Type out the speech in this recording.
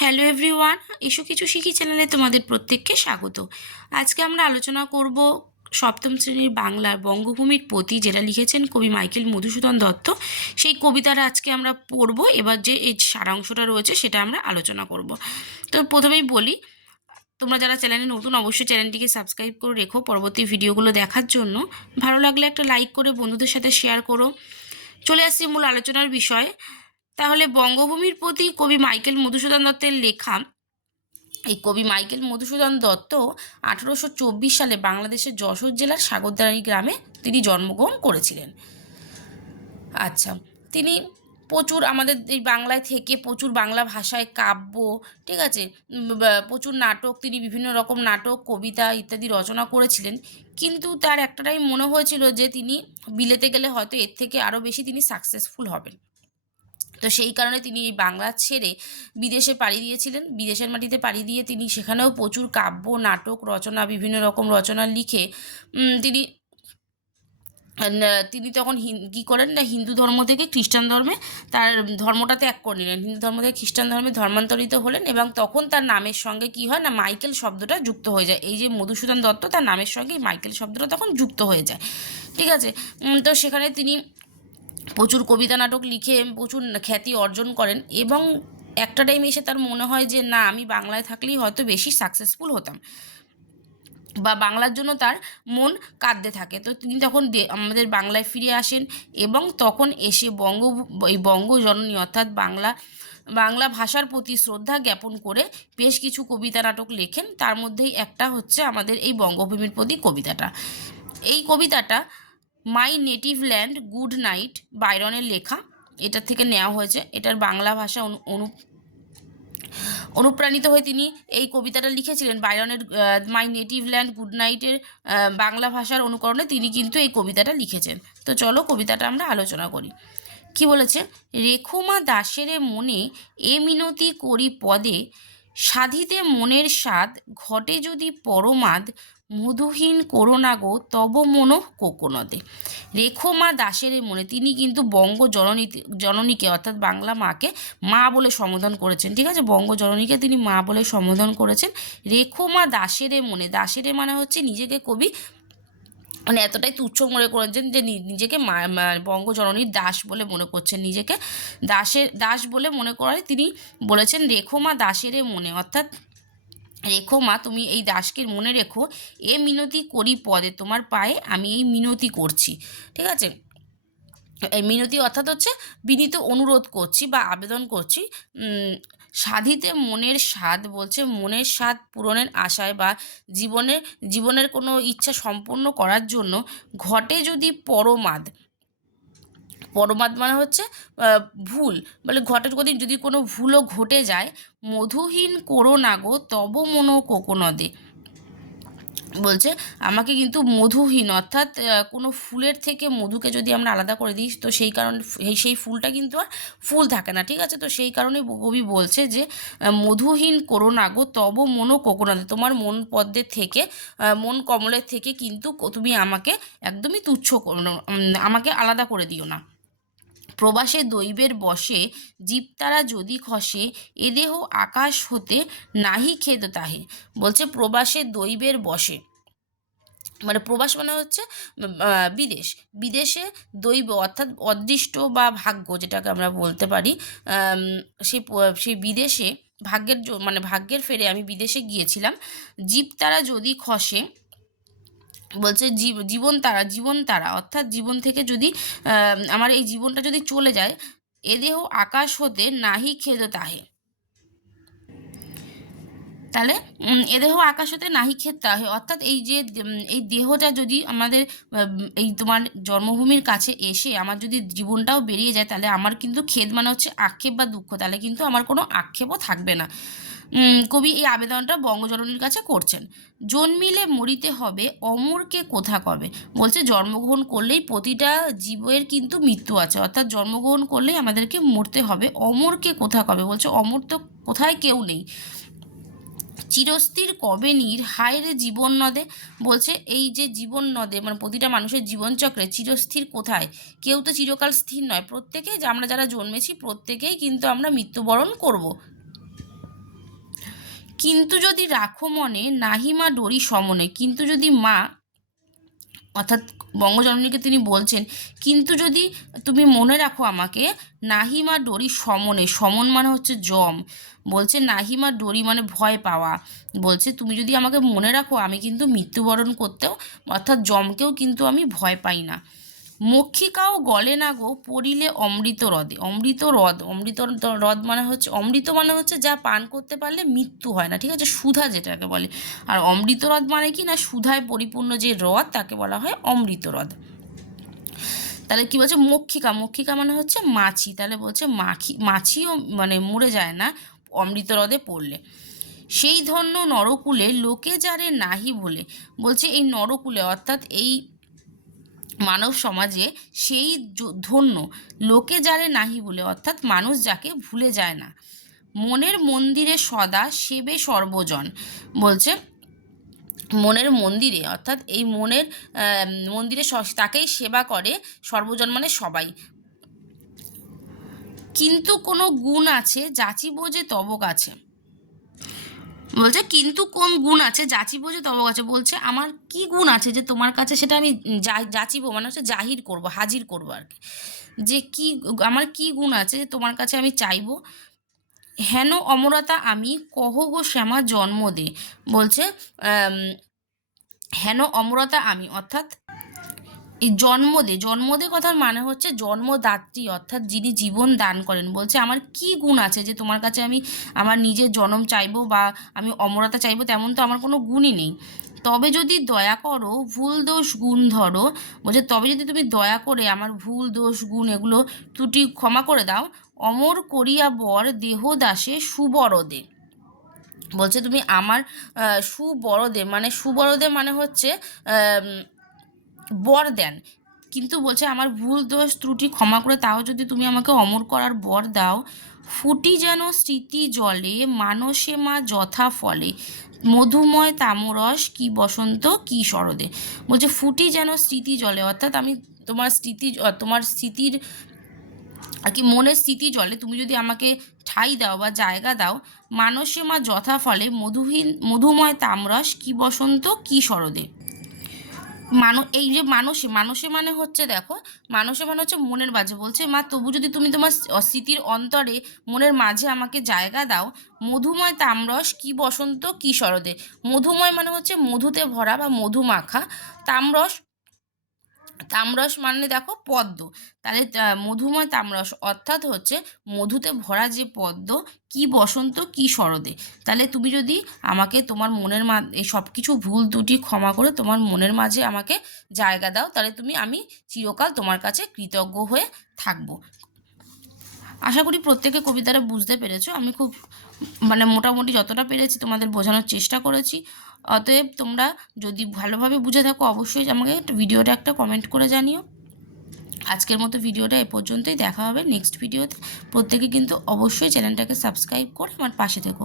Hello everyone এসো কিছু শিখি চ্যানেলে তোমাদের প্রত্যেককে স্বাগত। আজকে আমরা আলোচনা করব সপ্তম শ্রেণির বাংলার বঙ্গভূমির প্রতি যেটা লিখেছেন কবি মাইকেল মধুসূদন দত্ত। সেই কবিতাটা আজকে আমরা পড়ব, এবার যে এই সারাংশটা রয়েছে সেটা আমরা আলোচনা করব। তো প্রথমেই বলি, তোমরা যারা চ্যানেলে নতুন অবশ্যই চ্যানেলটিকে সাবস্ক্রাইব করে রেখো পরবর্তী ভিডিওগুলো দেখার জন্য। ভালো লাগলে একটা লাইক করে বন্ধুদের সাথে শেয়ার করো। চলে আসছি মূল আলোচনার বিষয়। তাহলে বঙ্গভূমির প্রতি কবি মাইকেল মধুসূদন দত্তের লেখা, এই কবি মাইকেল মধুসূদন দত্ত আঠারোশো চব্বিশ সালে বাংলাদেশের যশোর জেলার সাগরদাঁড়ি গ্রামে তিনি জন্মগ্রহণ করেছিলেন। আচ্ছা তিনি প্রচুর আমাদের এই বাংলায় থেকে প্রচুর বাংলা ভাষায় কাব্য, ঠিক আছে প্রচুর নাটক, তিনি বিভিন্ন রকম নাটক, কবিতা ইত্যাদি রচনা করেছিলেন। কিন্তু তার একটাটাই মনে হয়েছিল যে তিনি বিলেতে গেলে হয়তো এর থেকে আরও বেশি তিনি সাকসেসফুল হবেন। তো সেই কারণে তিনি এই বাংলা ছেড়ে বিদেশে পাড়ি দিয়েছিলেন। বিদেশের মাটিতে পাড়ি দিয়ে তিনি সেখানেও প্রচুর কাব্য, নাটক, রচনা, বিভিন্ন রকম রচনা লিখে তিনি তিনি তখন কী করেন না, হিন্দু ধর্ম থেকে খ্রিস্টান ধর্মে তার ধর্মটা ত্যাগ করে নিলেন। হিন্দু ধর্ম থেকে খ্রিস্টান ধর্মে ধর্মান্তরিত হলেন এবং তখন তার নামের সঙ্গে কি হয় না, মাইকেল শব্দটা যুক্ত হয়ে যায়। এই যে মধুসূদন দত্ত তার নামের সঙ্গে মাইকেল শব্দটা তখন যুক্ত হয়ে যায়। ঠিক আছে? তো সেখানে তিনি প্রচুর কবিতা নাটক লিখে প্রচুর খ্যাতি অর্জন করেন এবং একটা টাইম এসে তার মনে হয় যে, না, আমি বাংলায় থাকলেই হয়তো বেশি সাকসেসফুল হতাম। বা বাংলার জন্য তার মন কাঁদতে থাকে। তো তিনি তখন আমাদের বাংলায় ফিরে আসেন এবং তখন এসে বঙ্গ, এই বঙ্গ জননী অর্থাৎ বাংলা বাংলা ভাষার প্রতি শ্রদ্ধা জ্ঞাপন করে বেশ কিছু কবিতা নাটক লেখেন। তার মধ্যেই একটা হচ্ছে আমাদের এই বঙ্গভূমির প্রতি কবিতাটা। এই কবিতাটা my native land good night বাইরনের লেখা। এটার থেকে নেওয়া হয়েছে। এটার বাংলা ভাষা অনু অনু, অনুপ্রাণিত হয়ে তিনি এই কবিতাটা লিখেছিলেন। বাইরনের মাই নেটিভ ল্যান্ড গুড নাইটের বাংলা ভাষার অনুকরণে তিনি কিন্তু এই কবিতাটা লিখেছেন। তো চলো কবিতাটা আমরা আলোচনা করি। কি বলেছে? রেখুমা দাসেরে মনে এ মিনতি করি পদে, সাধিতে মনের স্বাদ ঘটে যদি পরমাদ মধুহীন করোনা গো, তব মন কোকোনদে। রেখো মা দাসের মনে, তিনি কিন্তু বঙ্গ জননী জননীকে, অর্থাৎ বাংলা মাকে মা বলে সম্বোধন করেছেন, ঠিক আছে? বঙ্গ জননীকে তিনি মা বলে সম্বোধন করেছেন। রেখো মা দাসেরে মনে, দাসেরে মানে হচ্ছে নিজেকে কবি মানে এতটাই তুচ্ছ মনে করেছেন যে নিজেকে মা মা- বঙ্গজননীর দাস বলে মনে করছেন। নিজেকে দাসের দাস বলে মনে করায় তিনি বলেছেন, রেখো মা দাসেরে মনে, অর্থাৎ রেখো, মা, তুমি এই দাসকে মনে রেখো, এ মিনতি করি পদে, তোমার পায়ে আমি এই মিনতি করছি, ঠিক আছে? এই মিনতি অর্থাৎ হচ্ছে বিনীত অনুরোধ করছি বা আবেদন করছি সাধিতে মনের স্বাদ বলছে, মনের স্বাদ পূরণের আশায় বা জীবনের জীবনের কোনো ইচ্ছা সম্পূর্ণ করার জন্য ঘটে যদি পরমাদ পরমাদ মানে হচ্ছে ভুল। বলে ঘটের যদি যদি কোনো ভুলও ঘটে যায়, মধুহীন করো না গো, তব মনো কোকোনদে। বলছে, আমাকে কিন্তু মধুহীন, অর্থাৎ কোনো ফুলের থেকে মধুকে যদি আমরা আলাদা করে দিই, তো সেই কারণে সেই ফুলটা কিন্তু আর ফুল থাকে না, ঠিক আছে? তো সেই কারণে কবি বলছে যে মধুহীন করো না গো, তব মনো কোকোনাতে তোমার মন পদ্মের থেকে মন কমলের থেকে কিন্তু তুমি আমাকে একদমই তুচ্ছ আমাকে আলাদা করে দিও না। প্রবাসে দৈবের বসে জীবতারা যদি খসে, এ দেহ আকাশ হতে নাহি খেদ তাহে। বলছে প্রবাসে দৈবের বসে। মানে প্রবাস মানে হচ্ছে বিদেশ। বিদেশে দৈব অর্থাৎ অদৃষ্ট বা ভাগ্য যেটাকে আমরা বলতে পারি সেই সেই বিদেশে ভাগ্যের মানে ভাগ্যের ফেরে আমি বিদেশে গিয়েছিলাম। জীব তারা যদি খসে বলছে জীব জীবন তারা জীবন তারা। অর্থাৎ জীবন থেকে যদি আমার এই জীবনটা যদি চলে যায় এ দেহ আকাশ হতে নাহি খেদ তাহে। তাহলে উম, এ দেহ আকাশ হতে নাহি খেদ তাহে। অর্থাৎ এই যে এই দেহটা যদি আমাদের এই তোমার জন্মভূমির কাছে এসে আমার যদি জীবনটাও বেরিয়ে যায় তাহলে আমার কিন্তু খেদ মানে হচ্ছে আক্ষেপ বা দুঃখ। তাহলে কিন্তু আমার কোনো আক্ষেপও থাকবে না। কবি এই আবেদনটা বঙ্গজননীর কাছে করছেন। জন্মিলে মরিতে হবে, অমরকে কোথা কবে? বলছে, জন্মগ্রহণ করলেই প্রতিটা জীবের কিন্তু মৃত্যু আছে। অর্থাৎ জন্মগ্রহণ করলেই আমাদেরকে মরতে হবে, অমরকে কোথা কবে? বলছে, অমর তো কোথায় কেউ নেই। চিরস্থির কবে নীর? হায় রে জীবন নদে। বলছে, এই যে জীবন নদে মানে প্রতিটা মানুষের জীবনচক্রে চিরস্থির কোথায়? কেউ তো চিরকাল স্থির নয়। প্রত্যেকেই আমরা যারা জন্মেছি, প্রত্যেকেই কিন্তু আমরা মৃত্যুবরণ করব। কিন্তু যদি রাখো মনে, নাহি মা ডরি সমনে। কিন্তু যদি মা অর্থাৎ বঙ্গজননীকে তিনি বলছেন, কিন্তু যদি তুমি মনে রাখো আমাকে নাহিমা ডরি সমনে। সমন মানে হচ্ছে জম। বলছে নাহিমা ডরি মানে ভয় পাওয়া। বলছে, তুমি যদি আমাকে মনে রাখো, আমি কিন্তু মৃত্যুবরণ করতেও, অর্থাৎ জমকেও কিন্তু আমি ভয় পাই না। মক্ষিকাও গলে না গো, পড়িলে অমৃত হ্রদে। অমৃত হ্রদ অমৃত হ্রদ মানে হচ্ছে, অমৃত মানে হচ্ছে যা পান করতে পারলে মৃত্যু হয় না, ঠিক আছে? সুধা যেটাকে বলে। আর অমৃত হ্রদ মানে কি না, সুধায় পরিপূর্ণ যে হ্রদ, তাকে বলা হয় অমৃত হ্রদ। তাহলে কি বলছে? মক্ষিকা মক্ষিকা মানে হচ্ছে মাছি। তাহলে বলছে মাখি, মাছিও মানে মরে যায় না অমৃত হ্রদে পড়লে। সেই ধন্য নরকুলে, লোকে যারে নাহি বলে বলছে এই নরকুলে, অর্থাৎ এই মানব সমাজে সেই ধন্য। লোকে যারে নাহি বলে, অর্থাৎ মানুষ যাকে ভুলে যায় না। মনের মন্দিরে সদা সেবে সর্বজন, বলছে। মনের মন্দিরে, অর্থাৎ এই মনের মন্দিরে তাকেই সেবা করে সর্বজন মানে সবাই। কিন্তু কোনো গুণ আছে, যাচিব যে তবক কাছে বলছে, কিন্তু কোন গুণ আছে? যাচিব যে তব কাছে বলছে, আমার কি গুণ আছে যে তোমার কাছে সেটা আমি যাচিব মানে হচ্ছে জাহির করব, হাজির করব আর কি যে কি, আমার কি গুণ আছে যে তোমার কাছে আমি চাইব? হেন অমরতা আমি কহ গো শ্যামা জন্ম দে। বলছে হেন অমরতা আমি, অর্থাৎ এই জন্মদে জন্মদে কথার মানে হচ্ছে জন্মদাত্রী, অর্থাৎ যিনি জীবন দান করেন। বলছে, আমার কি গুণ আছে যে তোমার কাছে আমি আমার নিজের জন্ম চাইব বা আমি অমরতা চাইব, তেমন তো আমার কোনো গুণই নেই। তবে যদি দয়া করো, ভুল দোষ গুণ ধরো, বলছে, তবে যদি তুমি দয়া করে আমার ভুল দোষ গুণ এগুলো ত্রুটি ক্ষমা করে দাও, অমর করিয়া বর দেহ দাসে সুবরদে। বলছে, তুমি আমার সুবরদে মানে সুবরদে মানে হচ্ছে বর দেন। কিন্তু বলছে, আমার ভুল দোষ, ত্রুটি ক্ষমা করে তাও যদি তুমি আমাকে অমর করার বর দাও, ফুটি যেন স্মৃতি জলে, মানসে মা যথা ফলে। মধুময় তামরস, কি বসন্ত, কি শরদে। বলছে, ফুটি যেন স্মৃতি জলে, অর্থাৎ আমি তোমার স্মৃতি, তোমার স্মৃতির, আর কি মনের স্মৃতি জলে তুমি যদি আমাকে ঠাই দাও বা জায়গা দাও, মানসে মা যথা ফলে, মধুহীন, মধুময় তামরস, কি বসন্ত, কি শরদে। মানু, এই যে মানুষে মানুষে মানে হচ্ছে দেখো, মানুষে মানে হচ্ছে মনের মাঝে। বলছে, মা, তবু যদি তুমি তোমার স্মৃতির অন্তরে মনের মাঝে আমাকে জায়গা দাও, মধুময় তামরস কি বসন্ত কি শরদে। মধুময় মানে হচ্ছে মধুতে ভরা বা মধু মাখা তামরস তামরস মানে দেখো পদ্ম। তাহলে মধুময় তামরস অর্থাৎ হচ্ছে মধুতে ভরা যে পদ্ম, কি বসন্ত, কি শরদে। তাহলে তুমি যদি আমাকে তোমার মনের মা সব কিছু ভুল ত্রুটি ক্ষমা করে তোমার মনের মাঝে আমাকে জায়গা দাও, তাহলে তুমি আমি চিরকাল তোমার কাছে কৃতজ্ঞ হয়ে থাকব। আশা করি প্রত্যেকে কবিতাটা বুঝতে পেরেছ। আমি খুব মানে মোটামুটি যতটা পেরেছি তোমাদের বোঝানোর চেষ্টা করেছি। অতএব তোমরা যদি ভালোভাবে বুঝে থাকো, অবশ্যই আমাকে ভিডিওটা একটা কমেন্ট করে জানিও। আজকের মতো ভিডিওটা এ পর্যন্তই। দেখা হবে নেক্সট ভিডিওতে প্রত্যেকে কিন্তু অবশ্যই চ্যানেলটাকে সাবস্ক্রাইব করে আমার পাশে থেকো।